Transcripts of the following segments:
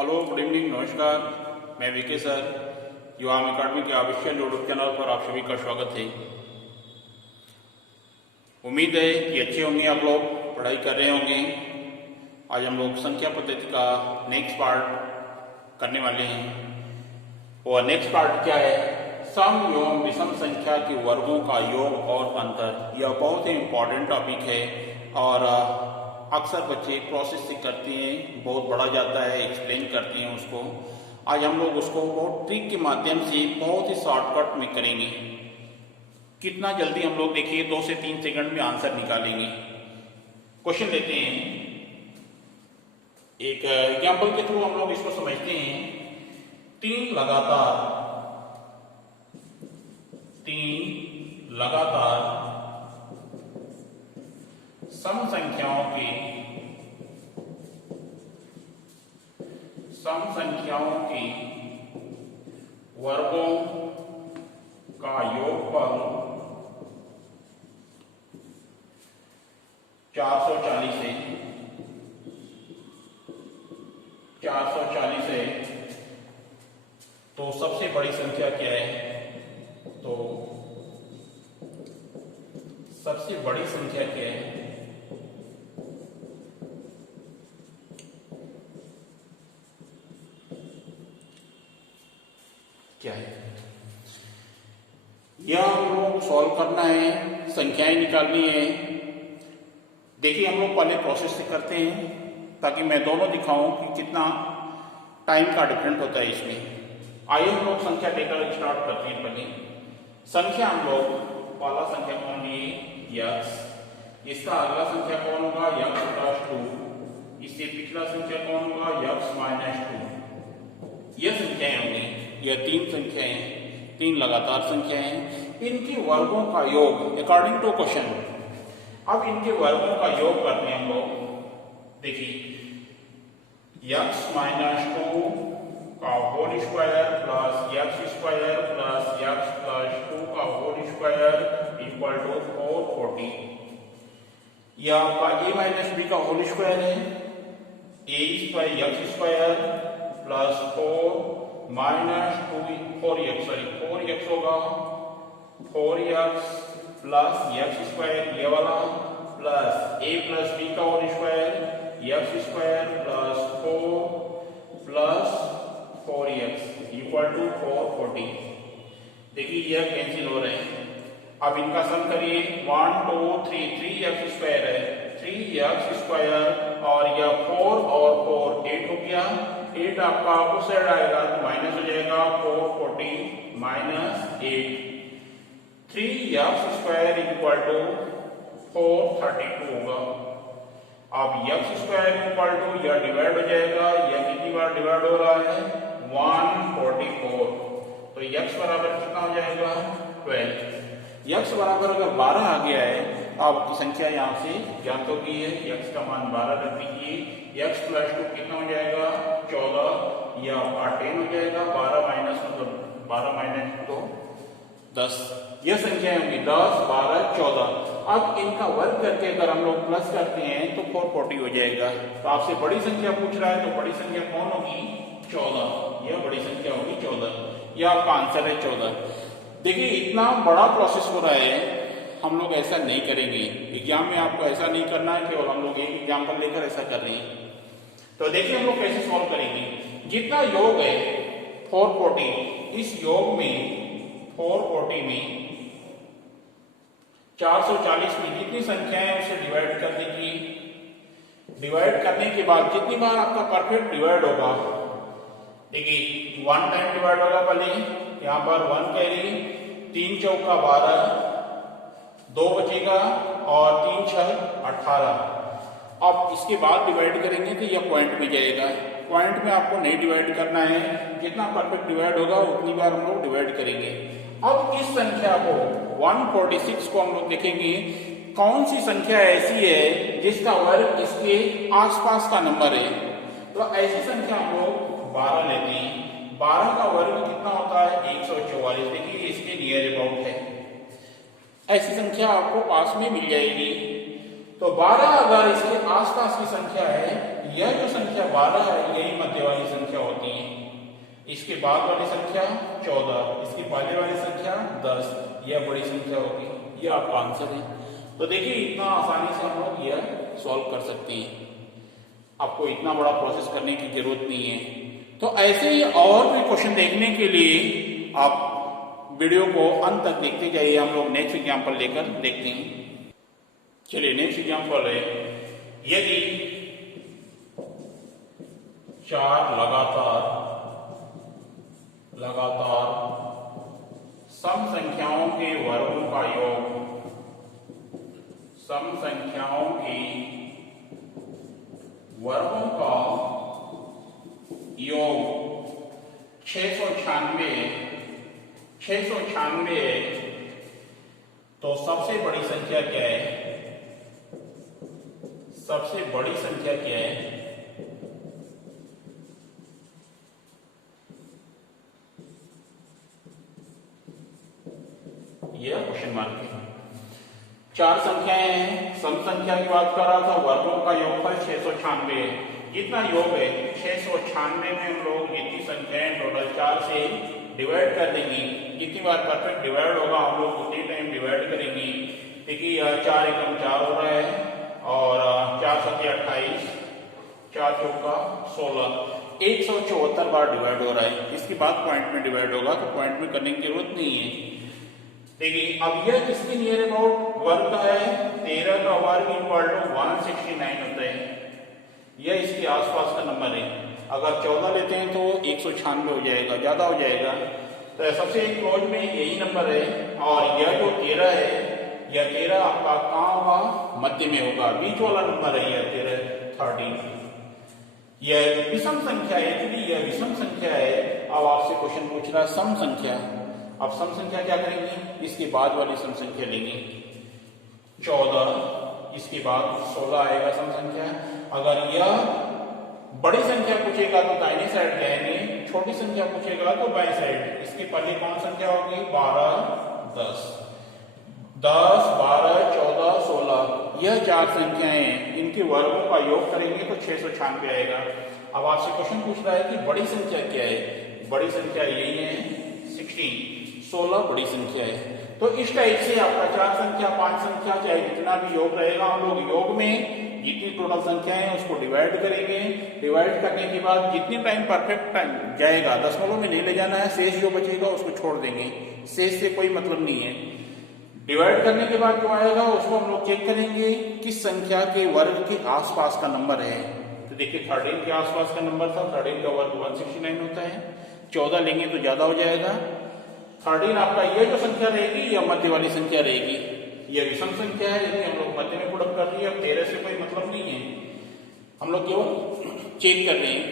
Hello, good evening, नमस्कार। मैं VK sir, युवा अकाडमी के ऑफिशियल यूट्यूब चैनल पर आप सभी का स्वागत है। उम्मीद है कि अच्छे होंगे, आप लोग पढ़ाई कर रहे होंगे। आज हम लोग संख्या पद्धति का नेक्स्ट पार्ट करने वाले हैं। और नेक्स्ट पार्ट क्या है? सम एवं विषम संख्या के वर्गों का योग और अंतर। यह बहुत ही इम्पोर्टेंट टॉपिक है और अक्सर बच्चे प्रोसेस से करते हैं, बहुत बड़ा जाता है, एक्सप्लेन करते हैं उसको। आज हम लोग उसको बहुत ट्रिक के माध्यम से बहुत ही शॉर्टकट में करेंगे। कितना जल्दी हम लोग देखिए 2 से 3 सेकंड में आंसर निकालेंगे। क्वेश्चन लेते हैं, एक एग्जाम्पल के थ्रू हम लोग इसको समझते हैं। 3 लगातार सम संख्याओं के वर्गों का योगफल 440 है। तो सबसे बड़ी संख्या क्या है? तो सबसे बड़ी संख्या क्या है? क्या है? यह हम लोग सॉल्व करना है, संख्याएं निकालनी है। देखिए, हम लोग पहले प्रोसेस से करते हैं ताकि मैं दोनों दिखाऊं कि कितना टाइम का डिफरेंट होता है इसमें। आइए हम लोग संख्या लेकर स्टार्ट करते हैं। पहले संख्या हम लोग पहला संख्या कौन लिए? यक्स। इसका अगला संख्या कौन होगा? X plus 2। इससे पिछला संख्या कौन होगा? X minus 2। यह संख्याएं होंगी। यह 3 संख्याएं, 3 लगातार संख्याएं। इनके वर्गों का योग अकॉर्डिंग टू क्वेश्चन। अब इनके वर्गों का योग करते हैं हम लोग। देखिए, यक्स माइनस 2 का whole square plus x square plus x plus 2 का होल स्क्वायर इक्वल टू 440। यह आपका a माइनस बी का होल स्क्वायर है। a square x square plus 4 minus 4x होगा। 4x प्लस यक्स स्क्वायर ये वाला प्लस a प्लस b का whole square x square plus 4 plus 4x equal to 440। देखिए, यह कैंसिल हो रहे हैं। अब इनका सम करिए। 1 2 3 3x स्क्वायर है, 3x स्क्वायर और यह 4 और 4 8 हो गया। 8 आपका उस साइड आएगा तो माइनस हो जाएगा। 440 minus 8, 3x square equal to 432 होगा। अब x स्क्वायर इक्वल टू यह डिवाइड हो जाएगा। यह कितनी बार डिवाइड हो रहा है? 144। तो x बराबर कितना हो जाएगा? 12। x बराबर अगर 12 आ गया है तो आपकी संख्या यहाँ से ज्ञात हो गई है। x का मान 12 रख दीजिए। x प्लस 2 कितना हो जाएगा? 14। यह आपका 10 हो जाएगा। 12 माइनस 2 10। यह संख्या होगी 10 12 14। अब इनका वर्ग करके अगर हम लोग प्लस करते हैं तो 440 हो जाएगा। तो आपसे बड़ी संख्या पूछ रहा है, तो बड़ी संख्या कौन होगी? 14। यह बड़ी संख्या होगी 14। यह आपका आंसर है 14। देखिए, इतना बड़ा प्रोसेस हो रहा है, हम लोग ऐसा नहीं करेंगे। एग्जाम में आपको ऐसा नहीं करना है, केवल हम लोग एक एग्जाम्पल लेकर ऐसा कर रहे हैं। तो देखिए, हम लोग कैसे सॉल्व करेंगे। जितना योग है 440, इस योग में 440 में 440 में जितनी संख्याएं हैं उसे डिवाइड कर दीजिए। डिवाइड करने के बाद जितनी बार आपका परफेक्ट डिवाइड होगा, देखिए 1 टाइम डिवाइड होगा। पहले यहाँ पर 1 कैरी, 3 चौका 12, 2 बचेगा और 3 6 18। अब इसके बाद डिवाइड करेंगे तो यह पॉइंट में जाएगा। पॉइंट में आपको नहीं डिवाइड करना है, जितना परफेक्ट डिवाइड होगा उतनी बार हम लोग डिवाइड करेंगे। अब इस संख्या को 146 को हम लोग देखेंगे कौन सी संख्या ऐसी है जिसका वर्ग इसके आसपास का नंबर है। तो ऐसी संख्या हम लोग 12 लेते हैं। 12 का वर्ग कितना होता है? 144। देखिए, इसके नियर अबाउट है। ऐसी संख्या आपको पास में मिल जाएगी। तो 12 अगर इसके आसपास की संख्या है, यह जो संख्या 12 है यही मध्य वाली संख्या होती है। इसके बाद वाली संख्या 14, इसकी पहले वाली संख्या 10, यह बड़ी संख्या होगी। यह आपका आंसर है। तो देखिए इतना आसानी से हम लोग यह सॉल्व कर सकते हैं, आपको इतना बड़ा प्रोसेस करने की जरूरत नहीं है। तो ऐसे ही और भी क्वेश्चन देखने के लिए आप वीडियो को अंत तक देखते जाइए। हम लोग नेक्स्ट एग्जाम्पल लेकर देखते हैं। चलिए नेक्स्ट एग्जाम्पल है, यदि 4 लगातार सम संख्याओं के वर्गों का योग, सम संख्याओं के वर्गों का योग 696 है, तो सबसे बड़ी संख्या क्या है? सबसे बड़ी संख्या क्या है? यह क्वेश्चन मार्क है। 4 संख्याएं हैं, सम संख्या की बात कर रहा था, वर्गों का योगफल 696 है। कितना योग है? 696 में हम लोग जितनी संख्याएं टोटल 4 से डिवाइड कर देंगे। कितनी बार परफेक्ट डिवाइड होगा हम लोग उतनी टाइम डिवाइड करेंगे। देखिए यह 4 एकम 4 हो रहा है और 4 सत्ते 28, 4 चौका 16, 174 बार डिवाइड हो रहा है। इसके बाद पॉइंट में डिवाइड होगा, तो पॉइंट में करने की जरूरत नहीं है। देखिए अब यह किसके नियर अबाउट वर्ग है? 13 का वर्ग इक्वल टू 169 होता है। यह इसके आसपास का नंबर है। अगर 14 लेते हैं तो 196 हो जाएगा, ज्यादा हो जाएगा। तो सबसे क्लोज में यही नंबर है। और यह जो 13 है, यह 13 आपका कहाँ होगा? मध्य में होगा, बीच वाला नंबर है यह 13। यह विषम संख्या है, यदि यह विषम संख्या है। अब आपसे क्वेश्चन पूछ रहा है सम संख्या। अब सम संख्या क्या करेंगे? इसके बाद वाली सम संख्या लेंगे 14, इसके बाद 16 आएगा सम संख्या। अगर यह बड़ी संख्या पूछेगा तो दाहिने साइड जाएंगे, छोटी संख्या पूछेगा तो बाएं साइड। इसके पहले कौन संख्या होगी? 12, 10, 12, 14, 16, यह 4 संख्याएं हैं। इनके वर्गों का योग करेंगे तो 696 आएगा। अब आपसे क्वेश्चन पूछ रहा है कि बड़ी संख्या क्या है? बड़ी संख्या यही है 16 बड़ी संख्या है। तो इस टाइप से आपका 4 संख्या 5 संख्या चाहे जितना भी योग रहेगा, हम लोग योग में जितनी टोटल संख्या है उसको डिवाइड करेंगे। डिवाइड करने के बाद जितनी टाइम परफेक्ट टाइम जाएगा, दशमलव में नहीं ले जाना है, शेष जो बचेगा उसको छोड़ देंगे। शेष से कोई मतलब नहीं है। डिवाइड करने के बाद जो आएगा उसको हम लोग चेक करेंगे किस संख्या के वर्ग के आसपास का नंबर है। तो देखिए 13 के आसपास का नंबर था, 13 का वर्ग 169 होता है। 14 लेंगे तो ज्यादा हो जाएगा। 13 आपका ये जो संख्या रहेगी यह मध्य वाली संख्या रहेगी। यह विषम संख्या है, यदि हम लोग मध्य में पुट कर रही है। अब 13 से कोई मतलब नहीं है, हम लोग केवल चेक कर रहे हैं।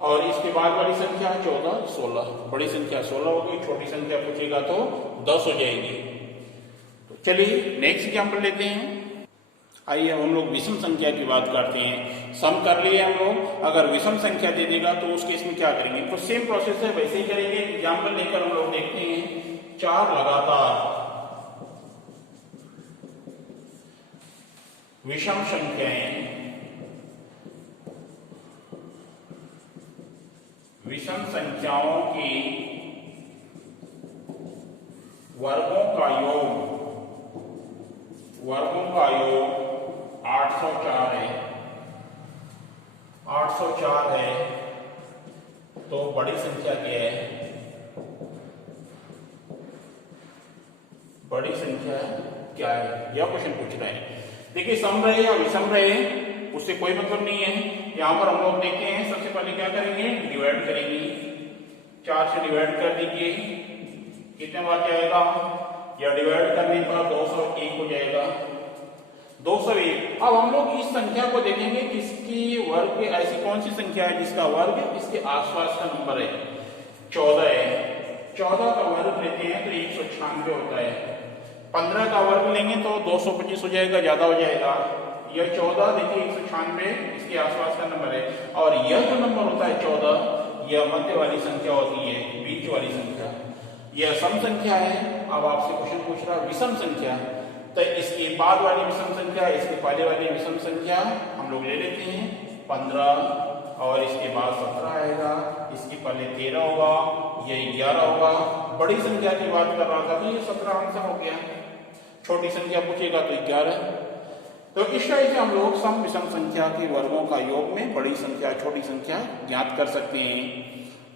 और इसके बाद वाली संख्या 14, 16, बड़ी संख्या 16 होगी, छोटी संख्या पूछेगा तो 10 हो जाएगी। तो चलिए नेक्स्ट एग्जाम्पल लेते हैं। आइए अब हम लोग विषम संख्या की बात करते हैं। सम कर लिए हम लोग, अगर विषम संख्या दे देगा तो उस केस में क्या करेंगे? तो सेम प्रोसेस है, वैसे ही करेंगे। एग्जाम्पल लेकर हम लोग देखते हैं। 4 लगातार विषम संख्याएं, विषम संख्याओं के वर्गों का योग, वर्गों का योग 804 है। 804 है, तो बड़ी संख्या क्या है? बड़ी संख्या क्या है? यह क्वेश्चन पूछ रहे हैं। देखिए सम रहे या विषम रहे उससे कोई मतलब नहीं है। यहां पर हम लोग देखते हैं, सबसे पहले क्या करेंगे? डिवाइड करेंगे। 4 से डिवाइड कर दीजिए, कितने बार जाएगा? या डिवाइड करने पर 201 हो जाएगा। 201। अब हम लोग इस संख्या को देखेंगे किसकी वर्ग के, ऐसी कौन सी संख्या है जिसका वर्ग इसके आसपास का नंबर है? 14 है। 14 का वर्ग लेते हैं तो 196 होता है। 15 का वर्ग लेंगे तो 225 हो जाएगा, ज्यादा हो जाएगा। यह 14 देखिए 196 इसके आसपास का नंबर है। और यह जो नंबर होता है 14, यह मध्य वाली संख्या होती है, बीच वाली संख्या। यह सम संख्या है। अब आपसे क्वेश्चन पूछ रहा है विषम संख्या। तो इसके बाद वाली विषम संख्या, इसके पहले वाली विषम संख्या हम लोग ले लेते हैं 15 और इसके बाद 17 आएगा, इसके पहले 13 होगा, ये 11 होगा। बड़ी संख्या की बात कर रहा था तो ये 17 आंसर हो गया, छोटी संख्या पूछेगा तो 11। तो इस तरह से हम लोग सम विषम संख्या के वर्गों का योग में बड़ी संख्या छोटी संख्या ज्ञात कर सकते हैं।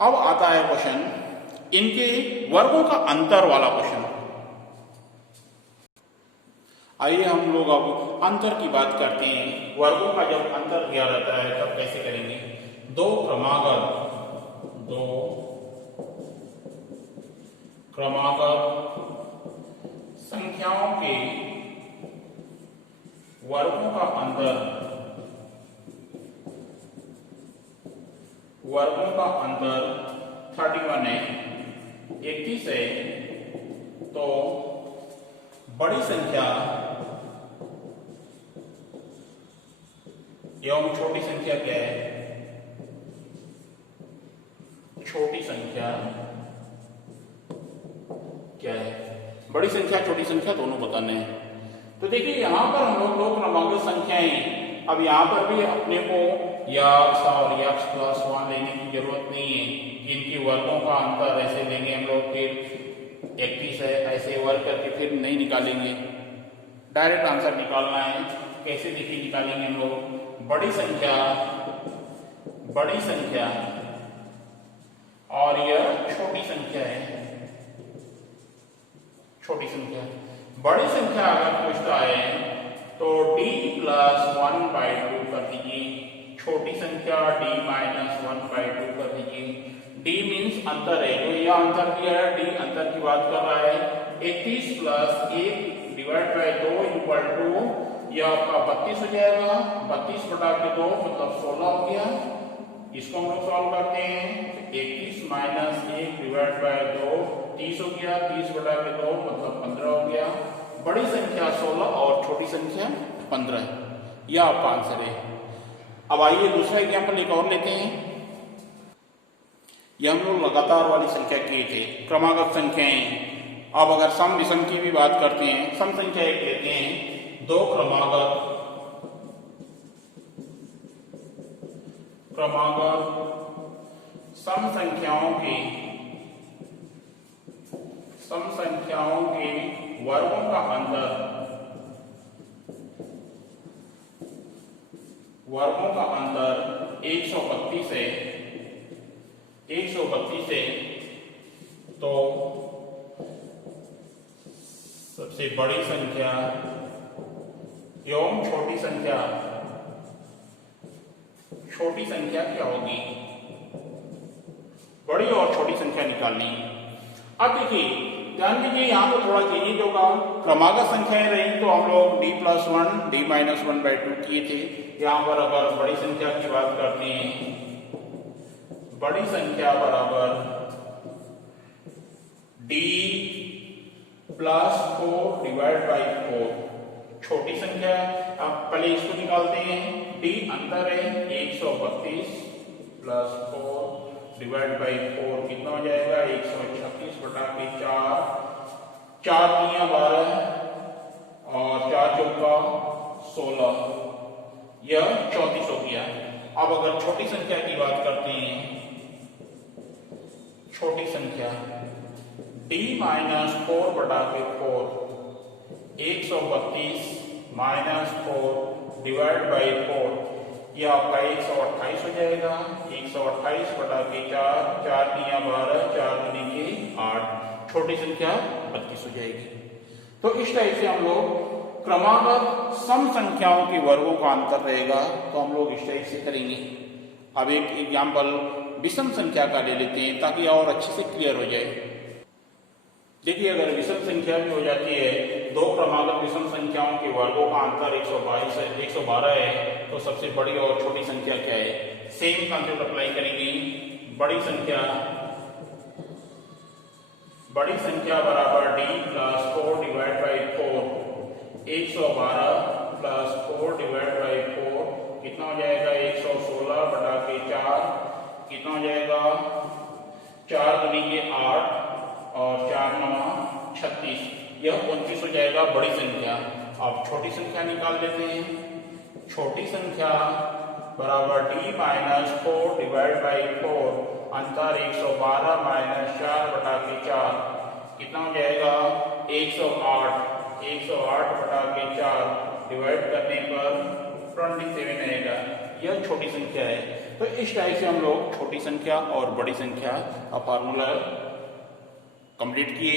अब आता है क्वेश्चन इनके वर्गों का अंतर वाला क्वेश्चन। आइए हम लोग अब अंतर की बात करते हैं। वर्गों का जब अंतर दिया रहता है तब कैसे करेंगे। दो क्रमागत संख्याओं के वर्गों का अंतर 31 है, 31 है। तो बड़ी संख्या एवं छोटी संख्या क्या है। छोटी संख्या क्या है, बड़ी संख्या छोटी संख्या दोनों बताने हैं। तो देखिए यहां पर हम लोग दो क्रमागत संख्याएं, अब यहां पर भी अपने को यक्स और यक्स प्लस 1 लेने की जरूरत नहीं है। इनकी वर्गों का अंतर ऐसे लेंगे हम लोग, फिर 31 है ऐसे वर्ग करके फिर नहीं निकालेंगे, डायरेक्ट आंसर निकालना है। कैसे देखिए निकालेंगे हम लोग। बड़ी संख्या और यह छोटी संख्या है। छोटी संख्या, बड़ी संख्या अगर पूछता है तो d+1/2 कर दीजिए, छोटी संख्या d-1/2 कर दीजिए। d मीन्स अंतर है, जो यह अंतर दिया है d अंतर की बात कर रहा है। 31 + 1 / 2 = यह आपका 32 हो जाएगा। 32/2 मतलब 16 हो गया। इसको हम लोग सॉल्व करते हैं। 31 - 1 / 2 30 हो गया, 30/2 मतलब 15 हो गया। बड़ी संख्या 16 और छोटी संख्या 15 है, यह आपका आंसर है। अब आइए दूसरा एग्जाम्पल एक और लेते हैं। यह हम लोग लगातार वाली संख्या किए थे, क्रमागत संख्याएं। अब अगर सम विषम की भी बात करते हैं, सम संख्या एक लेते हैं। दो क्रमागत सम संख्याओं के वर्गों का अंतर 132 है। 132 है। तो सबसे बड़ी संख्या एवं छोटी संख्या क्या होगी। बड़ी और छोटी संख्या निकालनी। अब देखिए ध्यान दीजिए, यहां पर थोड़ा चेंज होगा। क्रमागत संख्याएं रही तो हम लोग d+1 d-1/2 किए थे। यहां पर अगर बड़ी संख्या की बात करते हैं, बड़ी संख्या बराबर d+4/4। छोटी संख्या, अब पहले इसको निकालते हैं। d अंतर है, 132 + 4/4 कितना हो जाएगा 136/4। 4 × 12 और 4 × 16, यह 34 हो गया। अब अगर छोटी संख्या की बात करते हैं, छोटी संख्या d-4/4 132 - 4/4 यह आपका 128 हो जाएगा। 128/4, 4 × 12, 4 × 8, छोटी संख्या 32 हो जाएगी। तो इस तरह से हम लोग क्रमागत सम संख्याओं के वर्गों का अंतर रहेगा, तो हम लोग इस तरह से करेंगे। अब एक एग्जाम्पल विषम संख्या का ले लेते हैं ताकि और अच्छे से क्लियर हो जाए। देखिए अगर विषम संख्या भी हो जाती है, दो क्रमागत विषम संख्याओं के वर्गों का अंतर 112 है, तो सबसे बड़ी और छोटी संख्या क्या है। सेम कंसेप्ट अप्लाई करेंगे। बड़ी संख्या बराबर d+4/4। 112 + 4/4 कितना हो जाएगा 116/4 कितना हो जाएगा 4 × 8 और 4 × 36, यह 29 हो जाएगा बड़ी संख्या। अब छोटी संख्या निकाल लेते हैं। छोटी संख्या बराबर d माइनस 4 डिवाइड बाई 4 अंतर 112 माइनस 4 बटा के 4 कितना हो जाएगा 108। 108 बटा के 4 डिवाइड करने पर 27 आएगा। यह छोटी संख्या है। तो इस टाइप से हम लोग छोटी संख्या और बड़ी संख्या का फार्मूला कंप्लीट किए।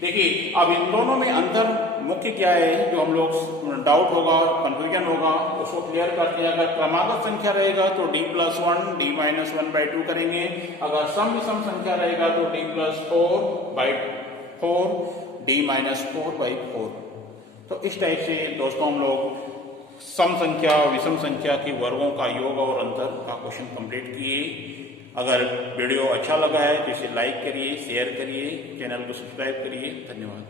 देखिए अब इन दोनों में अंतर मुख्य क्या है, जो हम लोग डाउट होगा, कंफ्यूजन होगा, उसको क्लियर करते हैं। अगर क्रमागत संख्या रहेगा तो d+1 d-1/2 करेंगे। अगर सम विषम संख्या रहेगा तो d+4/4 d-4/4। तो इस टाइप से दोस्तों हम लोग सम संख्या और विषम संख्या के वर्गों का योग और अंतर का क्वेश्चन कंप्लीट किए। अगर वीडियो अच्छा लगा है तो इसे लाइक करिए, शेयर करिए, चैनल को सब्सक्राइब करिए। धन्यवाद।